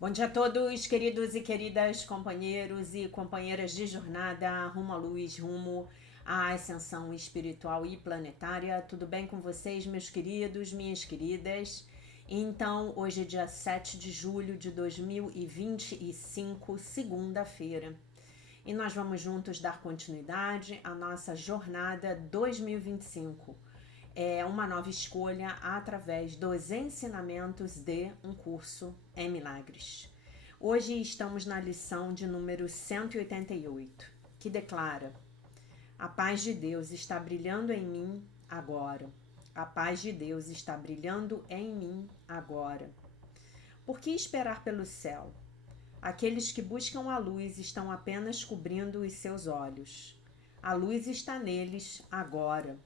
Bom dia a todos, queridos e queridas companheiros e companheiras de jornada rumo à luz, rumo à ascensão espiritual e planetária. Tudo bem com vocês, meus queridos, minhas queridas? Então, hoje é dia 7 de julho de 2025, segunda-feira. E nós vamos juntos dar continuidade à nossa jornada 2025. É uma nova escolha através dos ensinamentos de um curso em milagres. Hoje estamos na lição de número 188, que declara: a paz de Deus está brilhando em mim agora. A paz de Deus está brilhando em mim agora. Por que esperar pelo céu? Aqueles que buscam a luz estão apenas cobrindo os seus olhos. A luz está neles agora.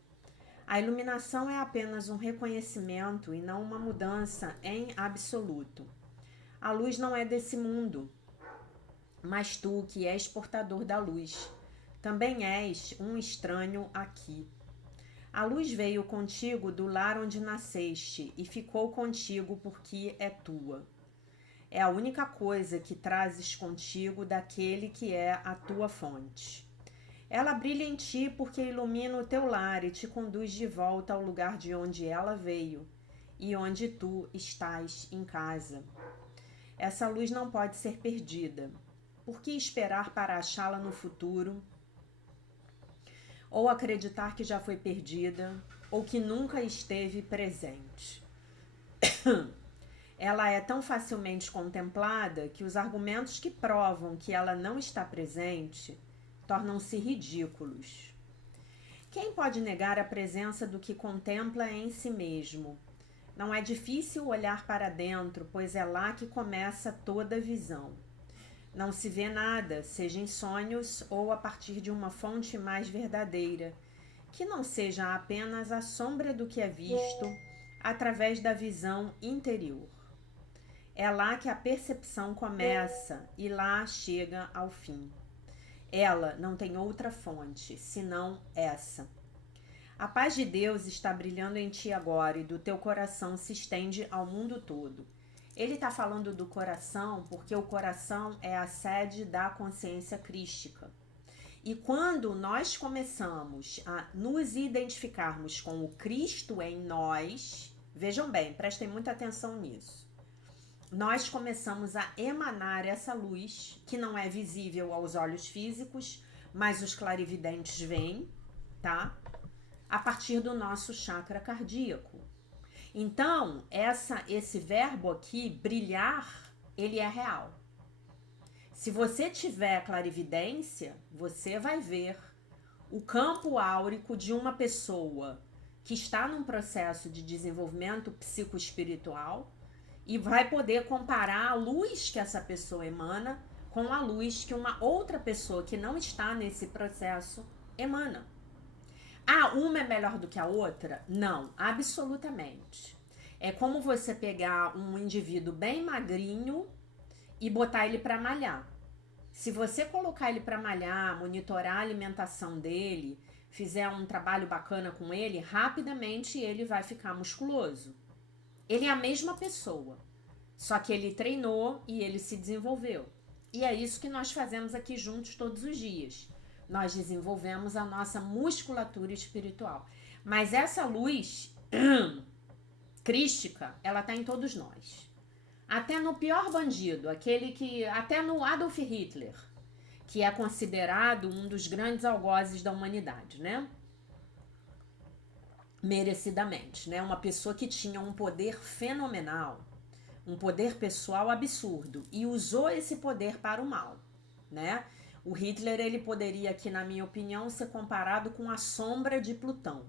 A iluminação é apenas um reconhecimento e não uma mudança em absoluto. A luz não é desse mundo, mas tu, que és portador da luz, também és um estranho aqui. A luz veio contigo do lar onde nasceste e ficou contigo porque é tua. É a única coisa que trazes contigo daquele que é a tua fonte. Ela brilha em ti porque ilumina o teu lar e te conduz de volta ao lugar de onde ela veio e onde tu estás em casa. Essa luz não pode ser perdida. Por que esperar para achá-la no futuro? Ou acreditar que já foi perdida ou que nunca esteve presente? Ela é tão facilmente contemplada que os argumentos que provam que ela não está presente tornam-se ridículos. Quem pode negar a presença do que contempla em si mesmo? Não é difícil olhar para dentro, pois é lá que começa toda visão. Não se vê nada, seja em sonhos ou a partir de uma fonte mais verdadeira, que não seja apenas a sombra do que é visto através da visão interior. É lá que a percepção começa e lá chega ao fim. Ela não tem outra fonte, senão essa. A paz de Deus está brilhando em ti agora e do teu coração se estende ao mundo todo. Ele está falando do coração porque o coração é a sede da consciência crística. E quando nós começamos a nos identificarmos com o Cristo em nós, vejam bem, prestem muita atenção nisso. Nós começamos a emanar essa luz que não é visível aos olhos físicos, mas os clarividentes veem, tá? A partir do nosso chakra cardíaco. Então, esse verbo aqui, brilhar, ele é real. Se você tiver clarividência, você vai ver o campo áurico de uma pessoa que está num processo de desenvolvimento psicoespiritual e vai poder comparar a luz que essa pessoa emana com a luz que uma outra pessoa que não está nesse processo emana. Ah, uma é melhor do que a outra? Não, absolutamente. É como você pegar um indivíduo bem magrinho e botar ele para malhar. Se você colocar ele para malhar, monitorar a alimentação dele, fizer um trabalho bacana com ele, rapidamente ele vai ficar musculoso. Ele é a mesma pessoa, só que ele treinou e ele se desenvolveu. E é isso que nós fazemos aqui juntos todos os dias. Nós desenvolvemos a nossa musculatura espiritual. Mas essa luz crística, ela está em todos nós. Até no pior bandido, até no Adolf Hitler, que é considerado um dos grandes algozes da humanidade, né? Merecidamente, né? Uma pessoa que tinha um poder fenomenal, um poder pessoal absurdo e usou esse poder para o mal, né? O Hitler, ele poderia aqui, na minha opinião, ser comparado com a sombra de Plutão,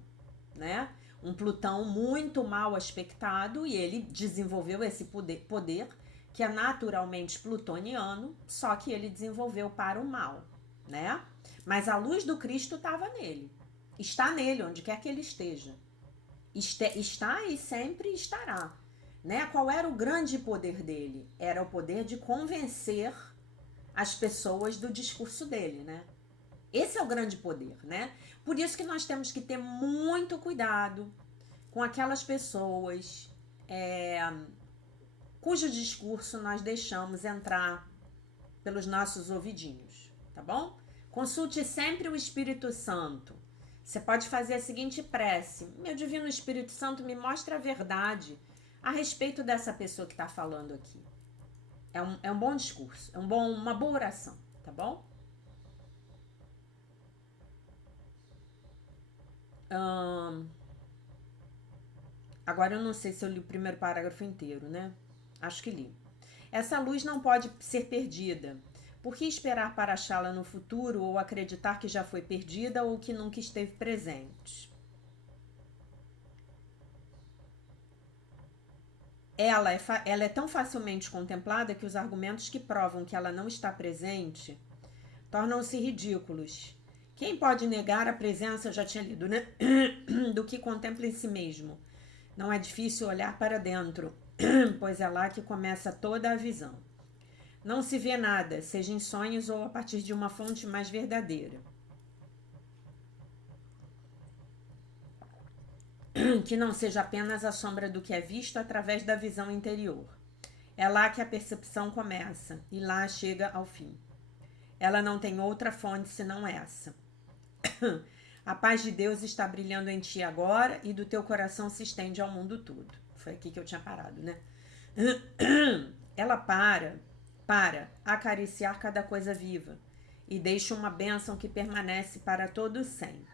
né? Um Plutão muito mal aspectado e ele desenvolveu esse poder que é naturalmente plutoniano, só que ele desenvolveu para o mal, né? Mas a luz do Cristo estava nele, está nele, onde quer que ele esteja. Está e sempre estará. Né? Qual era o grande poder dele? Era o poder de convencer as pessoas do discurso dele, né? Esse é o grande poder, né? Por isso que nós temos que ter muito cuidado com aquelas pessoas cujo discurso nós deixamos entrar pelos nossos ouvidinhos, tá bom? Consulte sempre o Espírito Santo. Você pode fazer a seguinte prece: meu Divino Espírito Santo, me mostra a verdade a respeito dessa pessoa que está falando aqui. É um bom discurso, uma boa oração, tá bom? Agora eu não sei se eu li o primeiro parágrafo inteiro, né? Acho que li. Essa luz não pode ser perdida. Por que esperar para achá-la no futuro ou acreditar que já foi perdida ou que nunca esteve presente? Ela é tão facilmente contemplada que os argumentos que provam que ela não está presente tornam-se ridículos. Quem pode negar a presença, eu já tinha lido, né? Do que contempla em si mesmo? Não é difícil olhar para dentro, pois é lá que começa toda a visão. Não se vê nada, seja em sonhos ou a partir de uma fonte mais verdadeira, que não seja apenas a sombra do que é visto através da visão interior. É lá que a percepção começa e lá chega ao fim. Ela não tem outra fonte senão essa. A paz de Deus está brilhando em ti agora e do teu coração se estende ao mundo todo. Foi aqui que eu tinha parado, né? Ela para acariciar cada coisa viva e deixa uma bênção que permanece para todo sempre.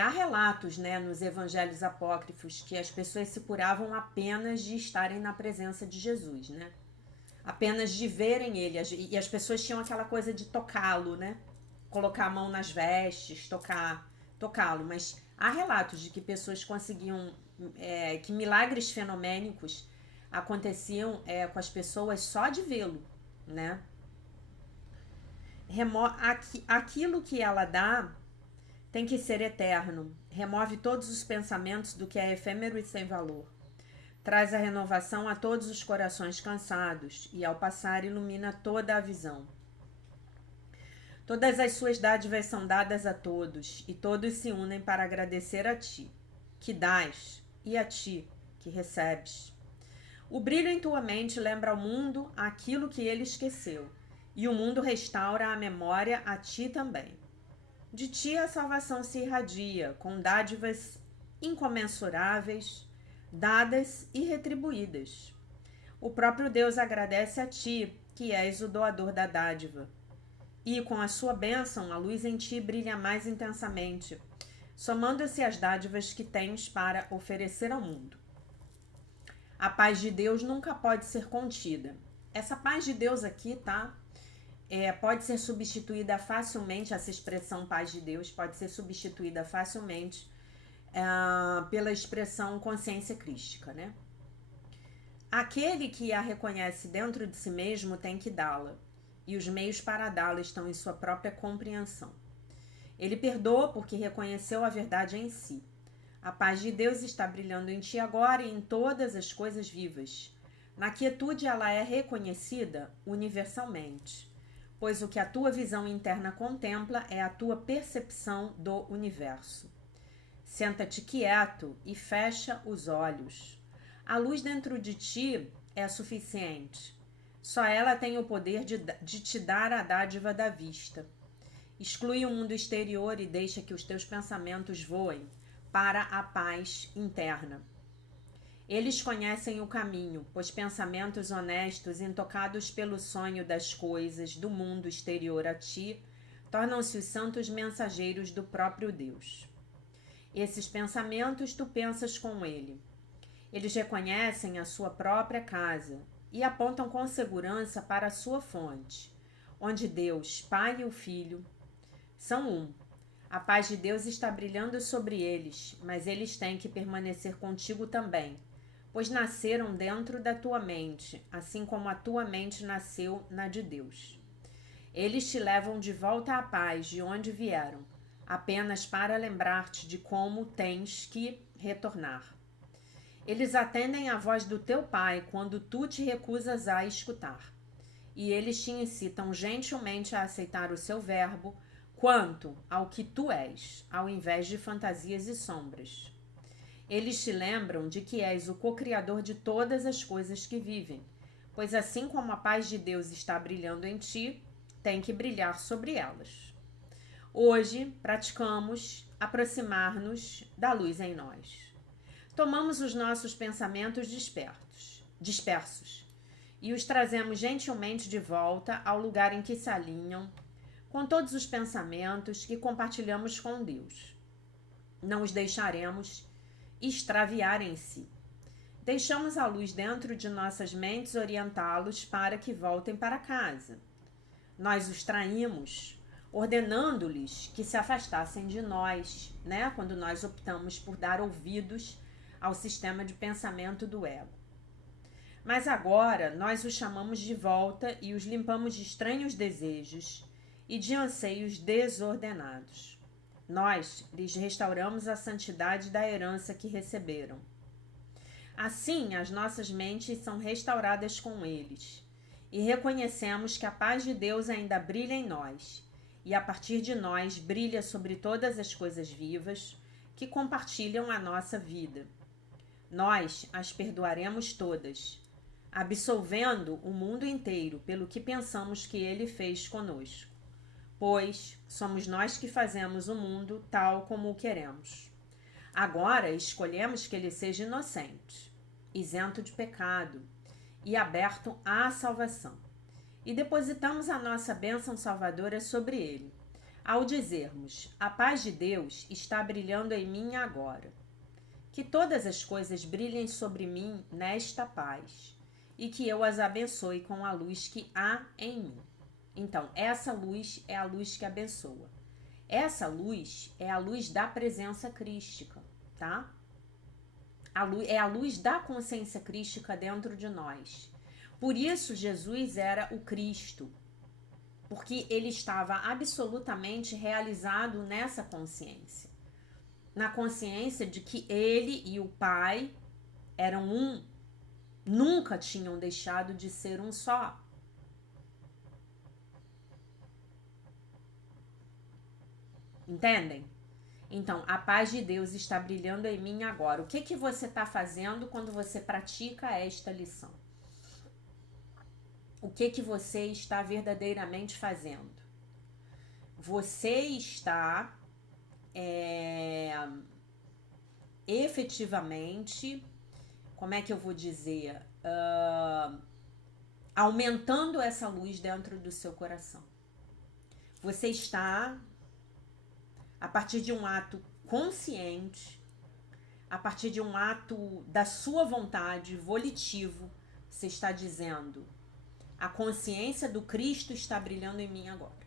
Há relatos, né, nos evangelhos apócrifos que as pessoas se curavam apenas de estarem na presença de Jesus, né? Apenas de verem ele. E as pessoas tinham aquela coisa de tocá-lo, né? Colocar a mão nas vestes, tocá-lo. Mas há relatos de que pessoas conseguiam, que milagres fenomênicos aconteciam com as pessoas só de vê-lo, né? Aquilo que ela dá tem que ser eterno. Remove todos os pensamentos do que é efêmero e sem valor. Traz a renovação a todos os corações cansados e, ao passar, ilumina toda a visão. Todas as suas dádivas são dadas a todos e todos se unem para agradecer a ti, que dás, e a ti, que recebes. O brilho em tua mente lembra ao mundo aquilo que ele esqueceu, e o mundo restaura a memória a ti também. De ti a salvação se irradia, com dádivas incomensuráveis, dadas e retribuídas. O próprio Deus agradece a ti, que és o doador da dádiva. E, com a sua bênção, a luz em ti brilha mais intensamente, somando-se às dádivas que tens para oferecer ao mundo. A paz de Deus nunca pode ser contida. Essa paz de Deus aqui, tá? Pode ser substituída facilmente, essa expressão paz de Deus pode ser substituída facilmente pela expressão consciência crística, né? Aquele que a reconhece dentro de si mesmo tem que dá-la, e os meios para dá-la estão em sua própria compreensão. Ele perdoa porque reconheceu a verdade em si. A paz de Deus está brilhando em ti agora e em todas as coisas vivas. Na quietude ela é reconhecida universalmente, pois o que a tua visão interna contempla é a tua percepção do universo. Senta-te quieto e fecha os olhos. A luz dentro de ti é suficiente. Só ela tem o poder de te dar a dádiva da vista. Exclui o mundo exterior e deixa que os teus pensamentos voem para a paz interna. Eles conhecem o caminho, pois pensamentos honestos, intocados pelo sonho das coisas do mundo exterior a ti, tornam-se os santos mensageiros do próprio Deus. Esses pensamentos tu pensas com ele. Eles reconhecem a sua própria casa e apontam com segurança para a sua fonte, onde Deus, Pai e o Filho, são um. A paz de Deus está brilhando sobre eles, mas eles têm que permanecer contigo também, pois nasceram dentro da tua mente, assim como a tua mente nasceu na de Deus. Eles te levam de volta à paz de onde vieram, apenas para lembrar-te de como tens que retornar. Eles atendem à voz do teu Pai quando tu te recusas a escutar, e eles te incitam gentilmente a aceitar o seu verbo quanto ao que tu és, ao invés de fantasias e sombras. Eles te lembram de que és o co-criador de todas as coisas que vivem, pois assim como a paz de Deus está brilhando em ti, tem que brilhar sobre elas. Hoje, praticamos aproximar-nos da luz em nós. Tomamos os nossos pensamentos dispersos e os trazemos gentilmente de volta ao lugar em que se alinham com todos os pensamentos que compartilhamos com Deus. Não os deixaremos extraviar em si. Deixamos a luz dentro de nossas mentes orientá-los para que voltem para casa. Nós os traímos, ordenando-lhes que se afastassem de nós, né? Quando nós optamos por dar ouvidos ao sistema de pensamento do ego. Mas agora nós os chamamos de volta e os limpamos de estranhos desejos e de anseios desordenados. Nós lhes restauramos a santidade da herança que receberam. Assim, as nossas mentes são restauradas com eles e reconhecemos que a paz de Deus ainda brilha em nós e a partir de nós brilha sobre todas as coisas vivas que compartilham a nossa vida. Nós as perdoaremos todas, absolvendo o mundo inteiro pelo que pensamos que ele fez conosco, pois somos nós que fazemos o mundo tal como o queremos. Agora escolhemos que ele seja inocente, isento de pecado e aberto à salvação. E depositamos a nossa bênção salvadora sobre ele, ao dizermos: a paz de Deus está brilhando em mim agora. Que todas as coisas brilhem sobre mim nesta paz, e que eu as abençoe com a luz que há em mim. Então, essa luz é a luz que abençoa. Essa luz é a luz da presença crística, tá? É a luz da consciência crística dentro de nós. Por isso, Jesus era o Cristo, porque ele estava absolutamente realizado nessa consciência. Na consciência de que ele e o Pai eram um, nunca tinham deixado de ser um só. Entendem? Então, a paz de Deus está brilhando em mim agora. O que você está fazendo quando você pratica esta lição? O que você está verdadeiramente fazendo? Você está efetivamente, como é que eu vou dizer, aumentando essa luz dentro do seu coração. Você está, a partir de um ato consciente, a partir de um ato da sua vontade, volitivo, você está dizendo: a consciência do Cristo está brilhando em mim agora.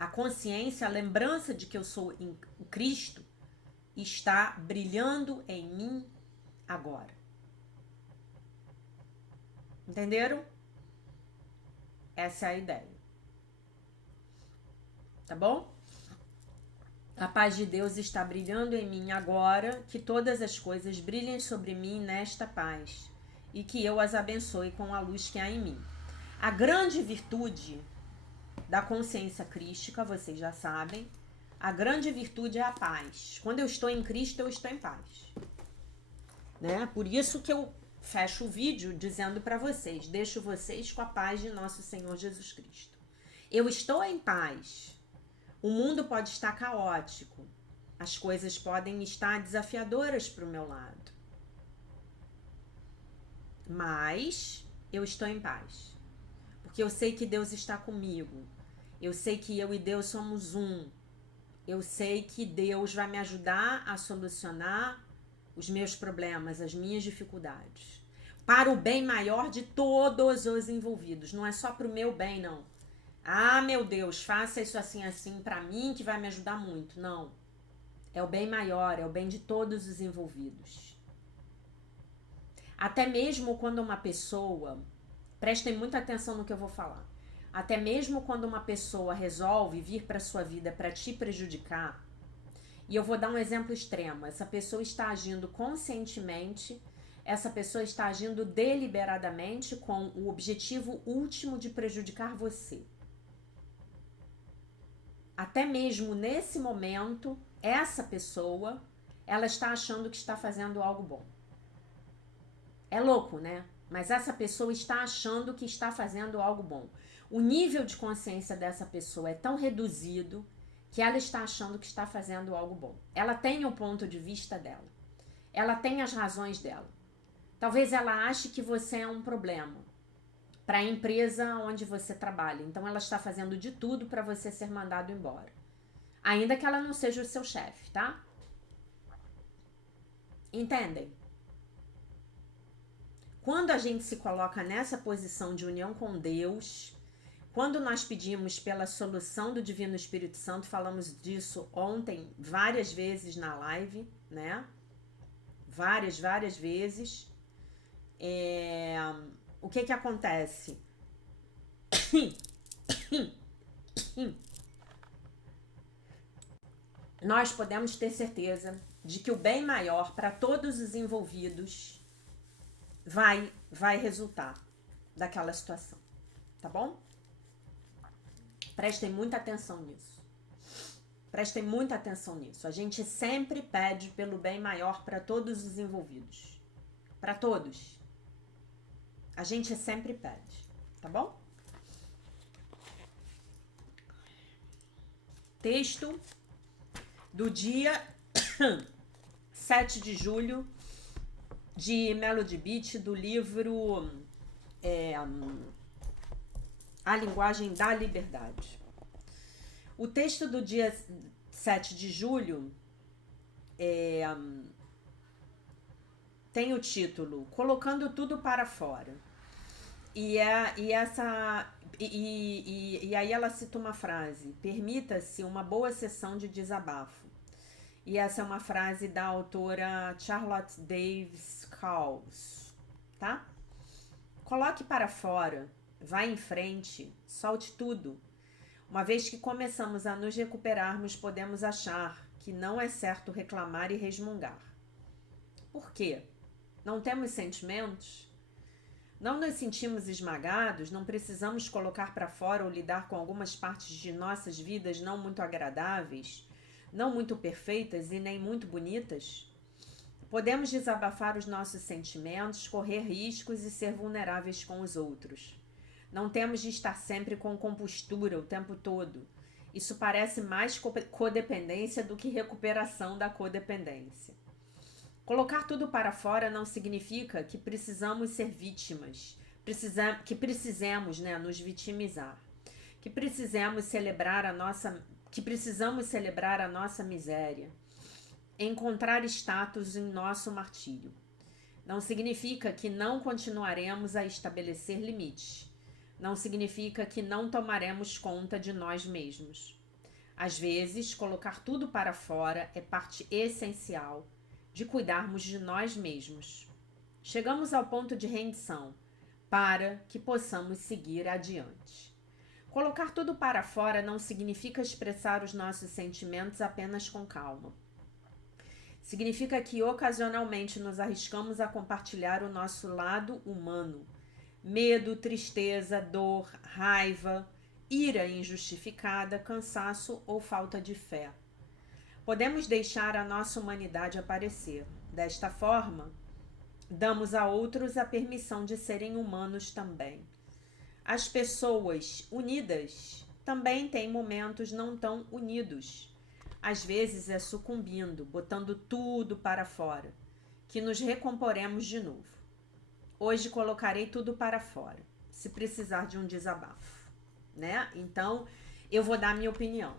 A consciência, a lembrança de que eu sou o Cristo está brilhando em mim agora. Entenderam? Essa é a ideia. Tá bom? A paz de Deus está brilhando em mim agora, que todas as coisas brilhem sobre mim nesta paz e que eu as abençoe com a luz que há em mim. A grande virtude da consciência crística, vocês já sabem, a grande virtude é a paz. Quando eu estou em Cristo, eu estou em paz. Né? Por isso que eu fecho o vídeo dizendo para vocês, deixo vocês com a paz de nosso Senhor Jesus Cristo. Eu estou em paz. O mundo pode estar caótico. As coisas podem estar desafiadoras para o meu lado. Mas eu estou em paz. Porque eu sei que Deus está comigo. Eu sei que eu e Deus somos um. Eu sei que Deus vai me ajudar a solucionar os meus problemas, as minhas dificuldades. Para o bem maior de todos os envolvidos. Não é só para o meu bem, não. Ah, meu Deus, faça isso assim, assim para mim que vai me ajudar muito. Não. É o bem maior, é o bem de todos os envolvidos. Até mesmo quando uma pessoa... Prestem muita atenção no que eu vou falar. Até mesmo quando uma pessoa resolve vir para sua vida para te prejudicar, e eu vou dar um exemplo extremo, essa pessoa está agindo conscientemente, essa pessoa está agindo deliberadamente com o objetivo último de prejudicar você. Até mesmo nesse momento, essa pessoa, ela está achando que está fazendo algo bom. É louco, né? Mas essa pessoa está achando que está fazendo algo bom. O nível de consciência dessa pessoa é tão reduzido que ela está achando que está fazendo algo bom. Ela tem o ponto de vista dela. Ela tem as razões dela. Talvez ela ache que você é um problema para a empresa onde você trabalha. Então ela está fazendo de tudo para você ser mandado embora. Ainda que ela não seja o seu chefe, tá? Entendem? Quando a gente se coloca nessa posição de união com Deus, quando nós pedimos pela solução do Divino Espírito Santo, falamos disso ontem várias vezes na live, né? Várias vezes. O que acontece? Nós podemos ter certeza de que o bem maior para todos os envolvidos vai resultar daquela situação, tá bom? Prestem muita atenção nisso. Prestem muita atenção nisso. A gente sempre pede pelo bem maior para todos os envolvidos. Para todos. A gente sempre pede, tá bom? Texto do dia 7 de julho de Melody Beat, do livro A Linguagem da Liberdade. O texto do dia 7 de julho tem o título Colocando Tudo para Fora. E aí ela cita uma frase: permita-se uma boa sessão de desabafo. E essa é uma frase da autora Charlotte Davis Cowles, tá? Coloque para fora, vá em frente, solte tudo. Uma vez que começamos a nos recuperarmos, podemos achar que não é certo reclamar e resmungar. Por quê? Não temos sentimentos? Não nos sentimos esmagados? Não precisamos colocar para fora ou lidar com algumas partes de nossas vidas não muito agradáveis, não muito perfeitas e nem muito bonitas? Podemos desabafar os nossos sentimentos, correr riscos e ser vulneráveis com os outros. Não temos de estar sempre com compostura o tempo todo. Isso parece mais codependência do que recuperação da codependência. Colocar tudo para fora não significa que precisamos ser vítimas, que precisemos, nos vitimizar, que precisamos celebrar a nossa miséria, encontrar status em nosso martírio. Não significa que não continuaremos a estabelecer limites. Não significa que não tomaremos conta de nós mesmos. Às vezes, colocar tudo para fora é parte essencial de cuidarmos de nós mesmos. Chegamos ao ponto de rendição para que possamos seguir adiante. Colocar tudo para fora não significa expressar os nossos sentimentos apenas com calma. Significa que ocasionalmente nos arriscamos a compartilhar o nosso lado humano. Medo, tristeza, dor, raiva, ira injustificada, cansaço ou falta de fé. Podemos deixar a nossa humanidade aparecer. Desta forma, damos a outros a permissão de serem humanos também. As pessoas unidas também têm momentos não tão unidos. Às vezes é sucumbindo, botando tudo para fora, que nos recomporemos de novo. Hoje colocarei tudo para fora, se precisar de um desabafo, né? Então, eu vou dar a minha opinião.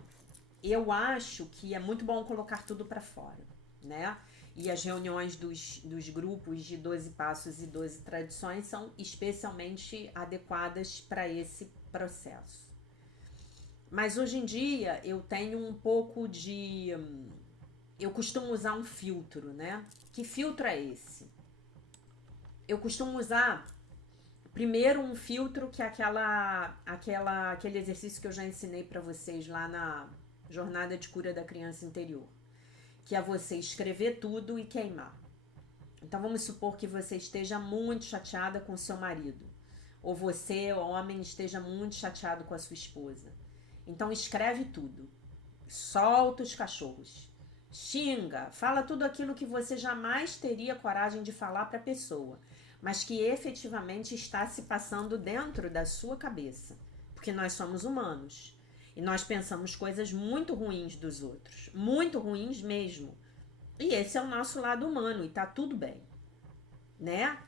Eu acho que é muito bom colocar tudo para fora, né? E as reuniões dos grupos de 12 passos e 12 tradições são especialmente adequadas para esse processo. Mas hoje em dia eu tenho um pouco de... Eu costumo usar um filtro, né? Que filtro é esse? Eu costumo usar primeiro um filtro que é aquele exercício que eu já ensinei para vocês lá na Jornada de Cura da Criança Interior, que é você escrever tudo e queimar. Então vamos supor que você esteja muito chateada com seu marido, ou você, homem, esteja muito chateado com a sua esposa. Então escreve tudo, solta os cachorros, xinga, fala tudo aquilo que você jamais teria coragem de falar para a pessoa, mas que efetivamente está se passando dentro da sua cabeça, porque nós somos humanos e nós pensamos coisas muito ruins dos outros, muito ruins mesmo. E esse é o nosso lado humano e tá tudo bem, né?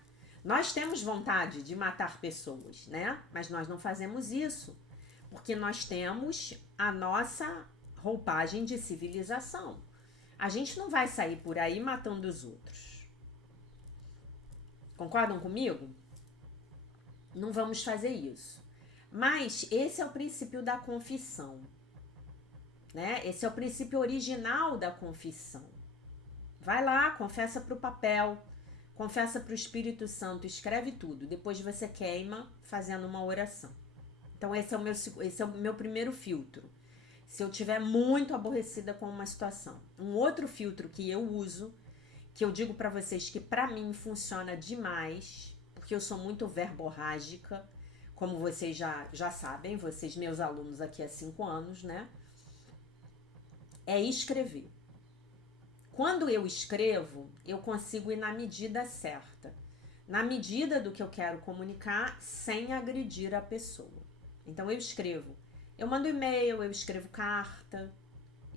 Nós temos vontade de matar pessoas, né? Mas nós não fazemos isso, porque nós temos a nossa roupagem de civilização. A gente não vai sair por aí matando os outros. Concordam comigo? Não vamos fazer isso. Mas esse é o princípio da confissão, né? Esse é o princípio original da confissão. Vai lá, confessa para o papel, confessa para o Espírito Santo, escreve tudo. Depois você queima fazendo uma oração. Então esse é o meu primeiro filtro. Se eu estiver muito aborrecida com uma situação. Um outro filtro que eu uso, que eu digo para vocês que para mim funciona demais, porque eu sou muito verborrágica, como vocês já sabem, vocês meus alunos aqui há 5 anos, né? É escrever. Quando eu escrevo, eu consigo ir na medida certa. Na medida do que eu quero comunicar, sem agredir a pessoa. Então eu escrevo. Eu mando e-mail, eu escrevo carta,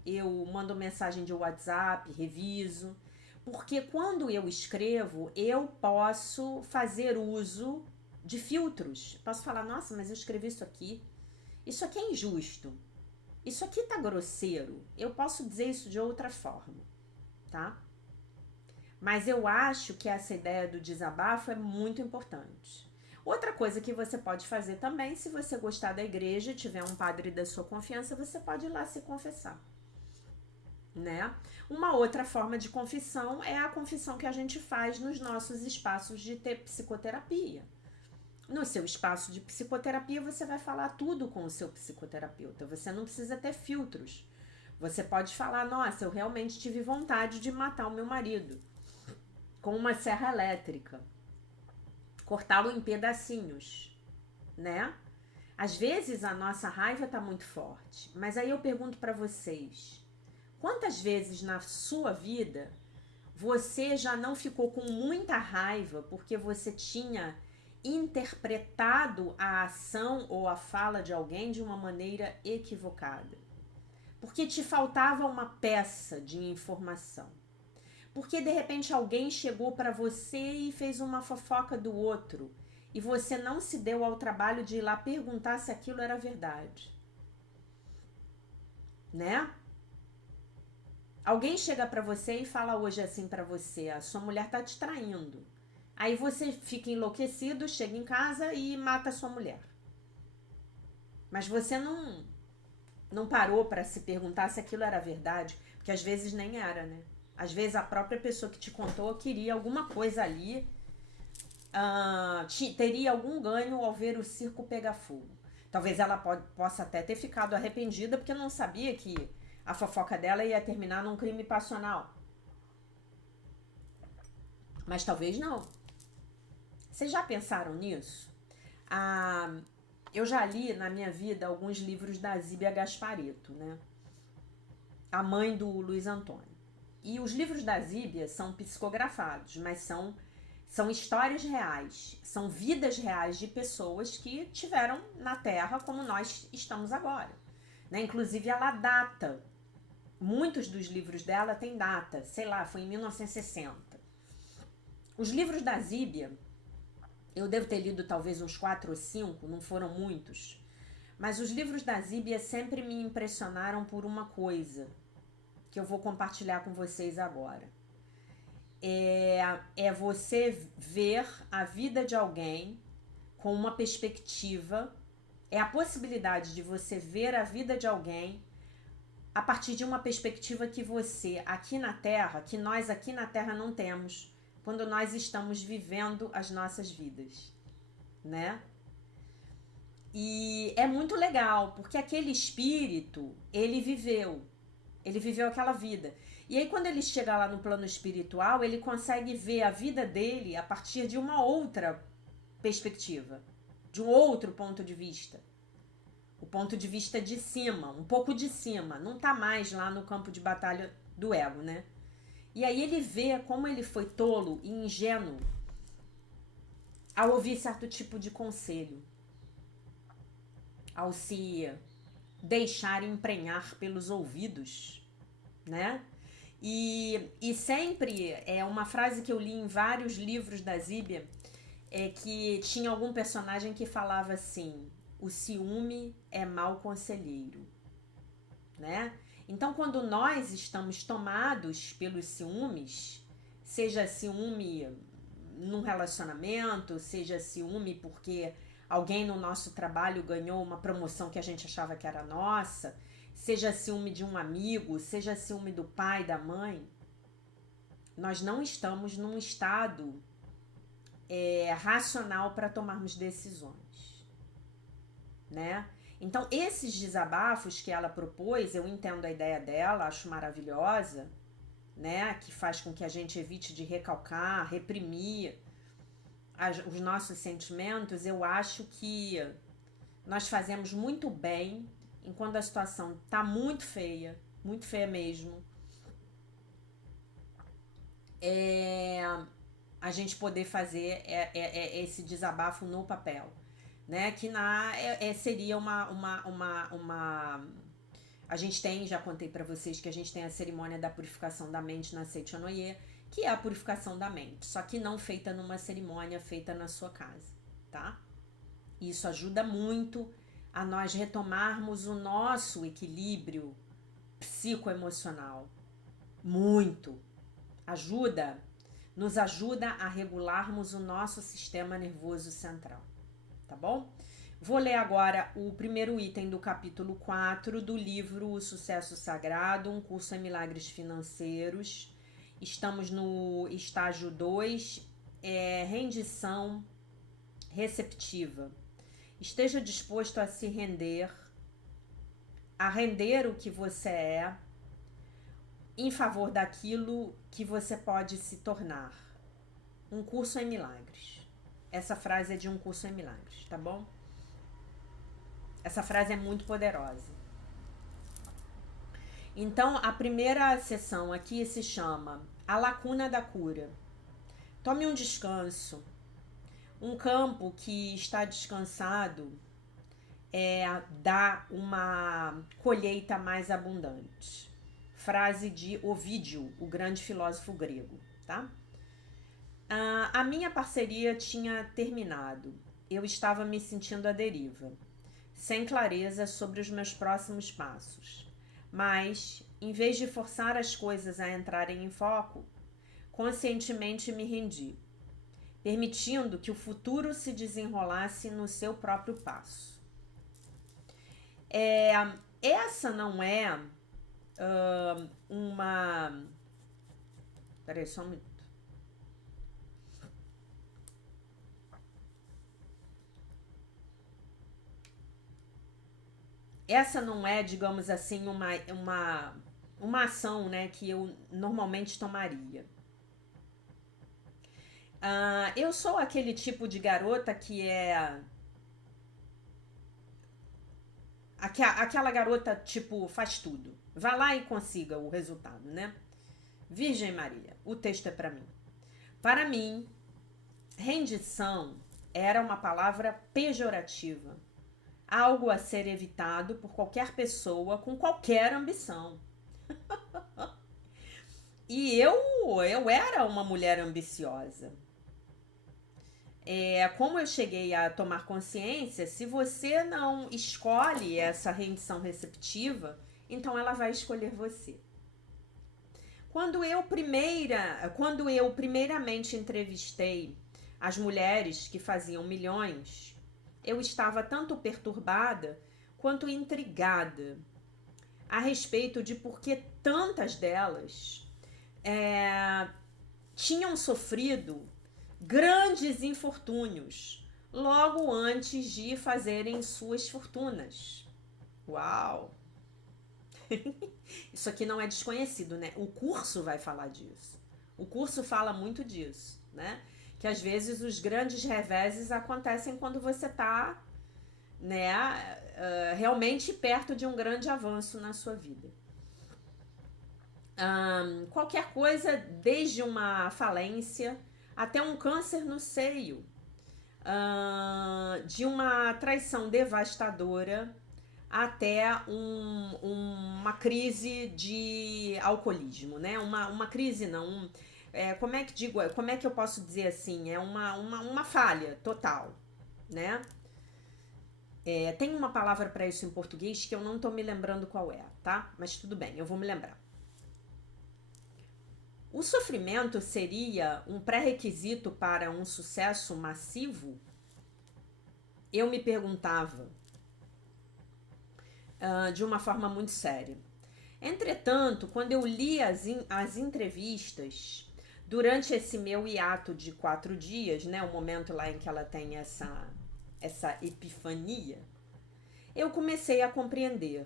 eu mando mensagem de WhatsApp, reviso. Porque quando eu escrevo, eu posso fazer uso de filtros. Posso falar, nossa, mas eu escrevi isso aqui. Isso aqui é injusto. Isso aqui tá grosseiro. Eu posso dizer isso de outra forma, tá? Mas eu acho que essa ideia do desabafo é muito importante. Outra coisa que você pode fazer também, se você gostar da igreja e tiver um padre da sua confiança, você pode ir lá se confessar, né? Uma outra forma de confissão é a confissão que a gente faz nos nossos espaços de psicoterapia. No seu espaço de psicoterapia, você vai falar tudo com o seu psicoterapeuta. Você não precisa ter filtros. Você pode falar, nossa, eu realmente tive vontade de matar o meu marido com uma serra elétrica. Cortá-lo em pedacinhos, né? Às vezes a nossa raiva tá muito forte, mas aí eu pergunto para vocês, quantas vezes na sua vida você já não ficou com muita raiva porque você tinha interpretado a ação ou a fala de alguém de uma maneira equivocada? Porque te faltava uma peça de informação. Porque de repente alguém chegou para você e fez uma fofoca do outro e você não se deu ao trabalho de ir lá perguntar se aquilo era verdade, né? Alguém chega para você e fala hoje assim para você, a sua mulher tá te traindo. Aí você fica enlouquecido, chega em casa e mata a sua mulher. Mas você não parou para se perguntar se aquilo era verdade, porque às vezes nem era, né? Às vezes a própria pessoa que te contou queria alguma coisa ali, teria algum ganho ao ver o circo pegar fogo. Talvez ela possa até ter ficado arrependida porque não sabia que a fofoca dela ia terminar num crime passional. Mas talvez não. Vocês já pensaram nisso? Eu já li na minha vida alguns livros da Zíbia Gasparetto, né? A mãe do Luiz Antônio. E os livros da Zíbia são psicografados, mas são histórias reais, são vidas reais de pessoas que tiveram na Terra como nós estamos agora, né? Inclusive ela data, muitos dos livros dela têm data, sei lá, foi em 1960. Os livros da Zíbia, eu devo ter lido talvez uns 4 ou 5, não foram muitos, mas os livros da Zíbia sempre me impressionaram por uma coisa, que eu vou compartilhar com vocês agora. É você ver a vida de alguém com uma perspectiva, é a possibilidade de você ver a vida de alguém a partir de uma perspectiva que você aqui na Terra, que nós aqui na Terra não temos, quando nós estamos vivendo as nossas vidas, né? E é muito legal, porque aquele espírito, ele viveu aquela vida. E aí quando ele chega lá no plano espiritual, ele consegue ver a vida dele a partir de uma outra perspectiva, de um outro ponto de vista. O ponto de vista de cima, um pouco de cima. Não tá mais lá no campo de batalha do ego, né? E aí ele vê como ele foi tolo e ingênuo ao ouvir certo tipo de conselho, ao se deixar emprenhar pelos ouvidos, né? E sempre é uma frase que eu li em vários livros da Zíbia, é que tinha algum personagem que falava assim: o ciúme é mau conselheiro, né? Então, quando nós estamos tomados pelos ciúmes, seja ciúme num relacionamento, seja ciúme porque alguém no nosso trabalho ganhou uma promoção que a gente achava que era nossa, seja ciúme de um amigo, seja ciúme do pai, da mãe, nós não estamos num estado racional para tomarmos decisões, né? Então, esses desabafos que ela propôs, eu entendo a ideia dela, acho maravilhosa, né? Que faz com que a gente evite de recalcar, reprimir os nossos sentimentos. Eu acho que nós fazemos muito bem enquanto a situação tá muito feia mesmo, a gente poder fazer esse desabafo no papel, né? Que seria uma. A gente tem, já contei para vocês que a gente tem a cerimônia da purificação da mente na Seichonoye, que é a purificação da mente, só que não feita numa cerimônia, feita na sua casa, tá? Isso ajuda muito a nós retomarmos o nosso equilíbrio psicoemocional. Muito. Nos ajuda a regularmos o nosso sistema nervoso central, tá bom? Vou ler agora o primeiro item do capítulo 4 do livro O Sucesso Sagrado, um curso em milagres financeiros. Estamos no estágio 2, rendição receptiva. Esteja disposto a se render, a render o que você é, em favor daquilo que você pode se tornar. Um curso em milagres. Essa frase é de um curso em milagres, tá bom? Essa frase é muito poderosa. Então, a primeira sessão aqui se chama A Lacuna da Cura. Tome um descanso. Um campo que está descansado dá uma colheita mais abundante. Frase de Ovídio, o grande filósofo grego, tá? A minha parceria tinha terminado. Eu estava me sentindo à deriva, sem clareza sobre os meus próximos passos. Mas, em vez de forçar as coisas a entrarem em foco, conscientemente me rendi, permitindo que o futuro se desenrolasse no seu próprio passo. Essa não é uma... Peraí, só um minuto. Essa não é, digamos assim, uma ação, né, que eu normalmente tomaria. Eu sou aquele tipo de garota que é... Aquela garota, tipo, faz tudo. Vá lá e consiga o resultado, né? Virgem Maria, o texto é para mim. Para mim, rendição era uma palavra pejorativa. Algo a ser evitado por qualquer pessoa com qualquer ambição. E eu era uma mulher ambiciosa. Como eu cheguei a tomar consciência, se você não escolhe essa rendição receptiva, então ela vai escolher você. Quando eu primeiramente entrevistei as mulheres que faziam milhões, eu estava tanto perturbada quanto intrigada a respeito de por que tantas delas tinham sofrido grandes infortúnios logo antes de fazerem suas fortunas. Uau! Isso aqui não é desconhecido, né? O curso vai falar disso. O curso fala muito disso, né? Que às vezes os grandes reveses acontecem quando você está, né, realmente perto de um grande avanço na sua vida. Qualquer coisa, desde uma falência até um câncer no seio, de uma traição devastadora até uma crise de alcoolismo, né? Uma crise não, como é que eu posso dizer assim? É uma falha total, né? Tem uma palavra para isso em português que eu não tô me lembrando qual é, tá? Mas tudo bem, eu vou me lembrar. O sofrimento seria um pré-requisito para um sucesso massivo? Eu me perguntava, de uma forma muito séria. Entretanto, quando eu li as entrevistas, durante esse meu hiato de 4 dias, né, o momento lá em que ela tem essa epifania, eu comecei a compreender.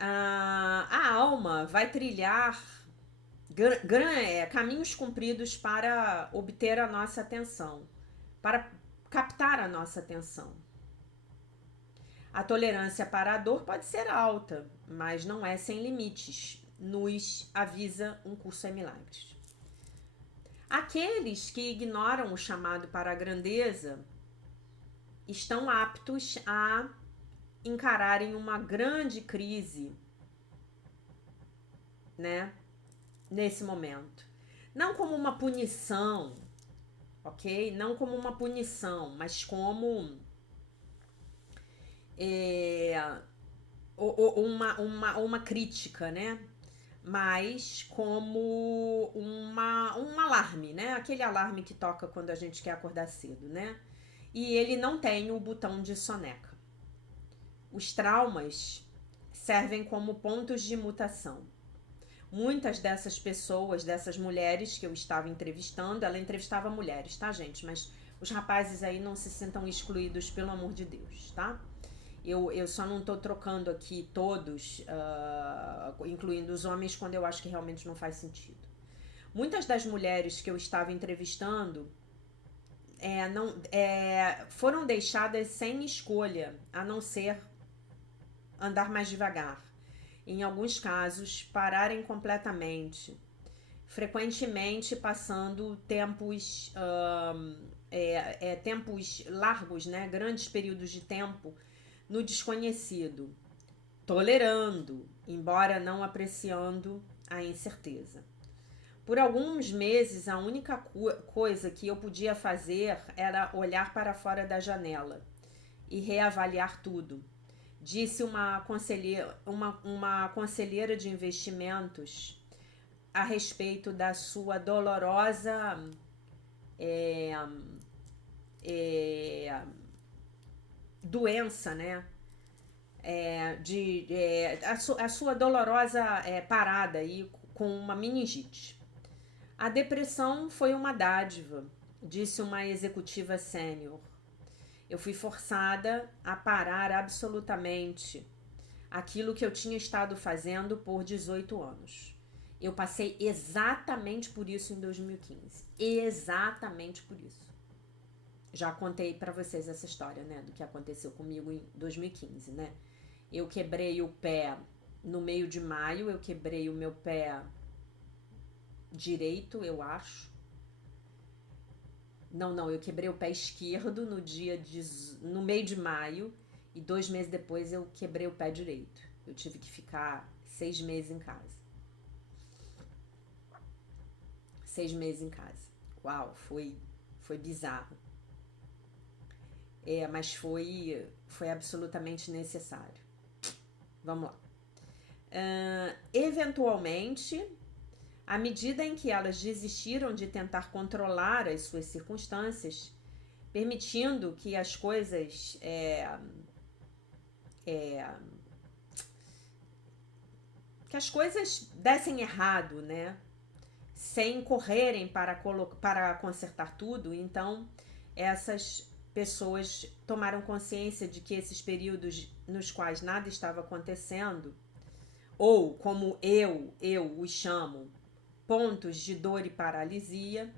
A alma vai trilhar caminhos compridos para obter a nossa atenção, para captar a nossa atenção. A tolerância para a dor pode ser alta, mas não é sem limites, nos avisa Um Curso em Milagres. Aqueles que ignoram o chamado para a grandeza estão aptos a encararem uma grande crise, né, nesse momento. Não como uma punição, ok? Não como uma punição, mas como uma crítica, né? Mas como um alarme, né? Aquele alarme que toca quando a gente quer acordar cedo, né? E ele não tem o botão de soneca. Os traumas servem como pontos de mutação. Muitas dessas pessoas, dessas mulheres que eu estava entrevistando, ela entrevistava mulheres, tá, gente? Mas os rapazes aí não se sintam excluídos, pelo amor de Deus, tá? Eu só não tô trocando aqui todos, incluindo os homens, quando eu acho que realmente não faz sentido. Muitas das mulheres que eu estava entrevistando foram deixadas sem escolha, a não ser andar mais devagar. Em alguns casos, pararem completamente. Frequentemente passando tempos largos, né? Grandes períodos de tempo no desconhecido, tolerando, embora não apreciando a incerteza. Por alguns meses, a única coisa que eu podia fazer era olhar para fora da janela e reavaliar tudo. Disse uma conselheira de investimentos a respeito da sua dolorosa doença, né? A sua dolorosa parada aí com uma meningite. A depressão foi uma dádiva, disse uma executiva sênior. Eu fui forçada a parar absolutamente aquilo que eu tinha estado fazendo por 18 anos. Eu passei exatamente por isso em 2015. Exatamente por isso. Já contei pra vocês essa história, né? Do que aconteceu comigo em 2015, né? Eu quebrei o pé no meio de maio. Eu quebrei o meu pé direito, eu acho. Não, eu quebrei o pé esquerdo no meio de maio. E 2 meses depois eu quebrei o pé direito. Eu tive que ficar 6 meses em casa. 6 meses em casa. Uau, foi bizarro. Mas foi absolutamente necessário. Vamos lá. Eventualmente, à medida em que elas desistiram de tentar controlar as suas circunstâncias, permitindo que as coisas dessem errado, né? Sem correrem para consertar tudo, então essas pessoas tomaram consciência de que esses períodos nos quais nada estava acontecendo, ou como eu os chamo, pontos de dor e paralisia,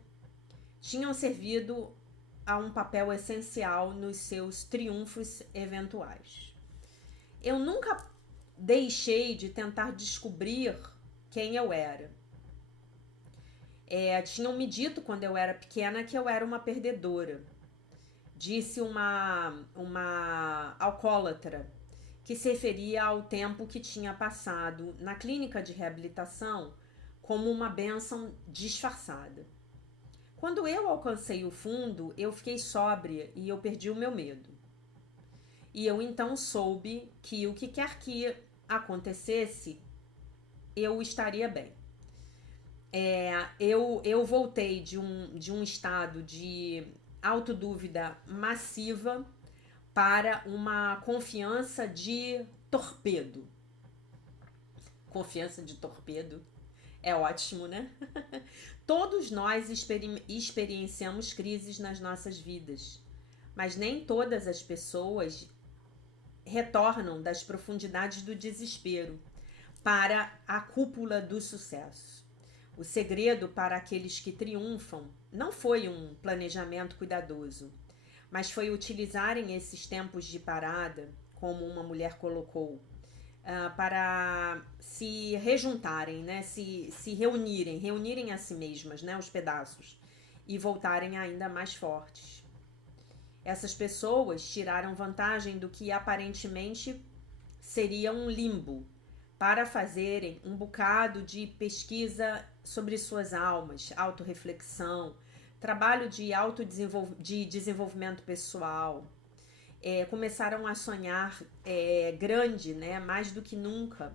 tinham servido a um papel essencial nos seus triunfos eventuais. Eu nunca deixei de tentar descobrir quem eu era. Tinham me dito quando eu era pequena que eu era uma perdedora. Disse uma alcoólatra, que se referia ao tempo que tinha passado na clínica de reabilitação como uma bênção disfarçada. Quando eu alcancei o fundo, eu fiquei sóbria e eu perdi o meu medo. E eu então soube que o que quer que acontecesse, eu estaria bem. Eu voltei de um estado de autodúvida massiva para uma confiança de torpedo. Confiança de torpedo é ótimo, né? Todos nós experienciamos crises nas nossas vidas, mas nem todas as pessoas retornam das profundidades do desespero para a cúpula do sucesso. O segredo para aqueles que triunfam não foi um planejamento cuidadoso, mas foi utilizarem esses tempos de parada, como uma mulher colocou, para se rejuntarem, né? se reunirem a si mesmas, né? Os pedaços, e voltarem ainda mais fortes. Essas pessoas tiraram vantagem do que aparentemente seria um limbo, para fazerem um bocado de pesquisa sobre suas almas, autorreflexão, trabalho de desenvolvimento pessoal. Começaram a sonhar grande, né, mais do que nunca.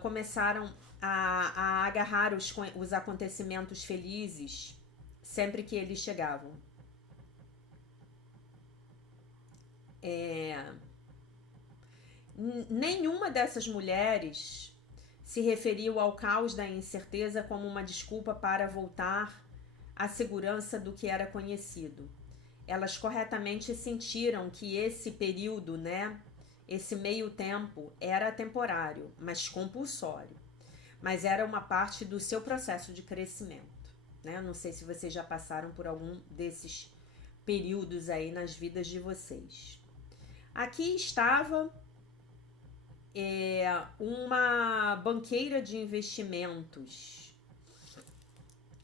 Começaram a agarrar os acontecimentos felizes sempre que eles chegavam. Nenhuma dessas mulheres se referiu ao caos da incerteza como uma desculpa para voltar à segurança do que era conhecido. Elas corretamente sentiram que esse período, né, esse meio tempo, era temporário, mas compulsório. Mas era uma parte do seu processo de crescimento, né? Não sei se vocês já passaram por algum desses períodos aí nas vidas de vocês. Aqui estava uma banqueira de investimentos,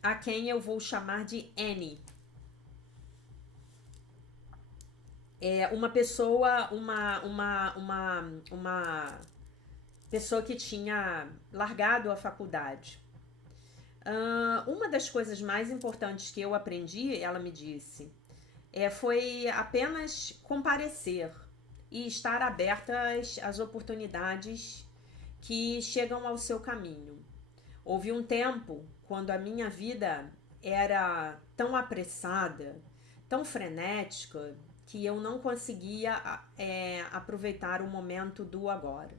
a quem eu vou chamar de Annie. Uma pessoa, uma pessoa que tinha largado a faculdade. Uma das coisas mais importantes que eu aprendi, ela me disse, foi apenas comparecer e estar aberta às oportunidades que chegam ao seu caminho. Houve um tempo quando a minha vida era tão apressada, tão frenética, que eu não conseguia aproveitar o momento do agora.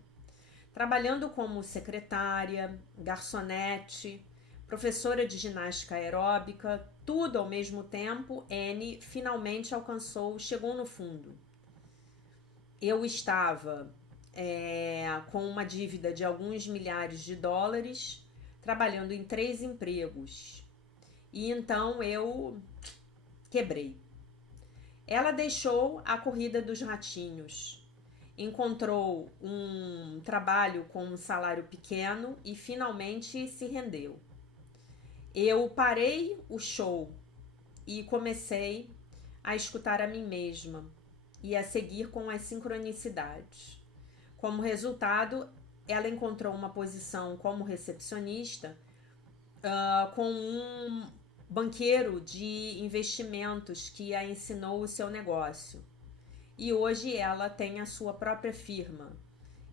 Trabalhando como secretária, garçonete, professora de ginástica aeróbica, tudo ao mesmo tempo, Anne finalmente chegou no fundo. Eu estava com uma dívida de alguns milhares de dólares, trabalhando em 3 empregos. E então eu quebrei. Ela deixou a corrida dos ratinhos, encontrou um trabalho com um salário pequeno e finalmente se rendeu. Eu parei o show e comecei a escutar a mim mesma e a seguir com as sincronicidades. Como resultado, ela encontrou uma posição como recepcionista com um banqueiro de investimentos que a ensinou o seu negócio. E hoje ela tem a sua própria firma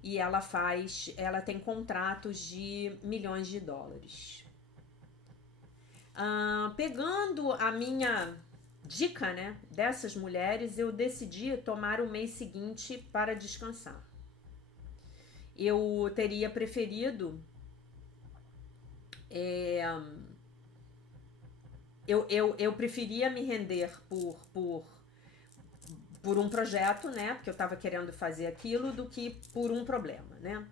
e ela tem contratos de milhões de dólares. Pegando a minha dica, né, dessas mulheres, eu decidi tomar o mês seguinte para descansar. Eu teria preferido eu preferia me render por um projeto, né, porque eu estava querendo fazer aquilo, do que por um problema, né.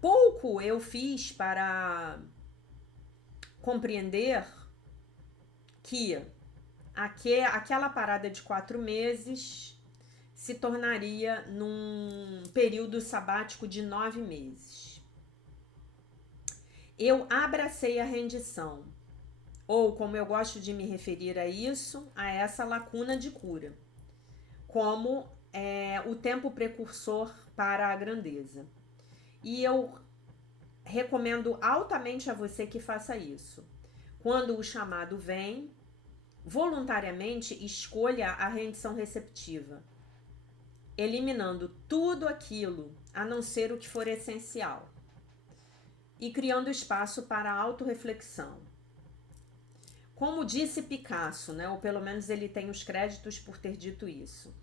Pouco eu fiz para compreender que aquela parada de 4 meses se tornaria num período sabático de 9 meses. Eu abracei a rendição, ou como eu gosto de me referir a isso, a essa lacuna de cura, como o tempo precursor para a grandeza. E eu recomendo altamente a você que faça isso. Quando o chamado vem, voluntariamente escolha a rendição receptiva, eliminando tudo aquilo a não ser o que for essencial e criando espaço para a autorreflexão. Como disse Picasso, né, ou pelo menos ele tem os créditos por ter dito isso,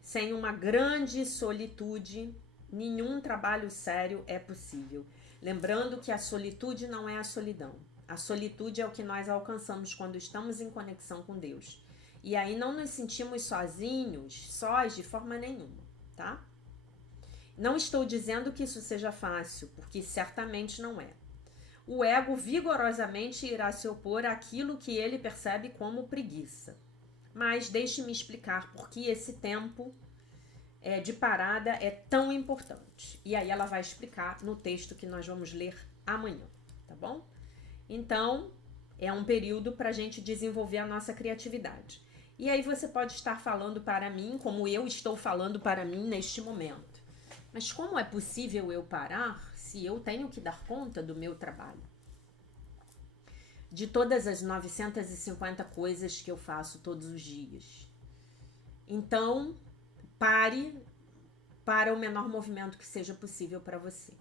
sem uma grande solitude, nenhum trabalho sério é possível. Lembrando que a solitude não é a solidão. A solitude é o que nós alcançamos quando estamos em conexão com Deus. E aí não nos sentimos sozinhos, sós de forma nenhuma, tá? Não estou dizendo que isso seja fácil, porque certamente não é. O ego vigorosamente irá se opor àquilo que ele percebe como preguiça. Mas deixe-me explicar por que esse tempo de parada é tão importante. E aí ela vai explicar no texto que nós vamos ler amanhã, tá bom? Então, é um período para a gente desenvolver a nossa criatividade. E aí você pode estar falando para mim, como eu estou falando para mim neste momento. Mas como é possível eu parar se eu tenho que dar conta do meu trabalho? De todas as 950 coisas que eu faço todos os dias. Então, pare para o menor movimento que seja possível para você.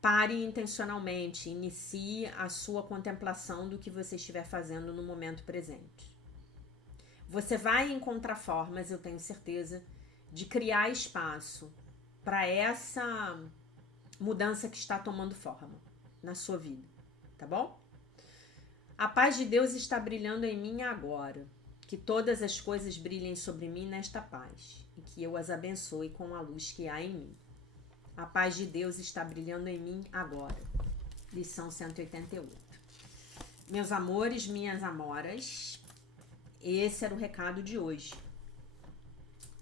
Pare intencionalmente, inicie a sua contemplação do que você estiver fazendo no momento presente. Você vai encontrar formas, eu tenho certeza, de criar espaço para essa mudança que está tomando forma na sua vida, tá bom? A paz de Deus está brilhando em mim agora. Que todas as coisas brilhem sobre mim nesta paz e que eu as abençoe com a luz que há em mim. A paz de Deus está brilhando em mim agora. Lição 188. Meus amores, minhas amoras, esse era o recado de hoje.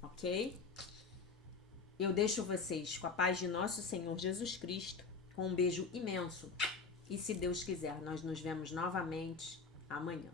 Ok? Eu deixo vocês com a paz de nosso Senhor Jesus Cristo, com um beijo imenso. E se Deus quiser, nós nos vemos novamente amanhã.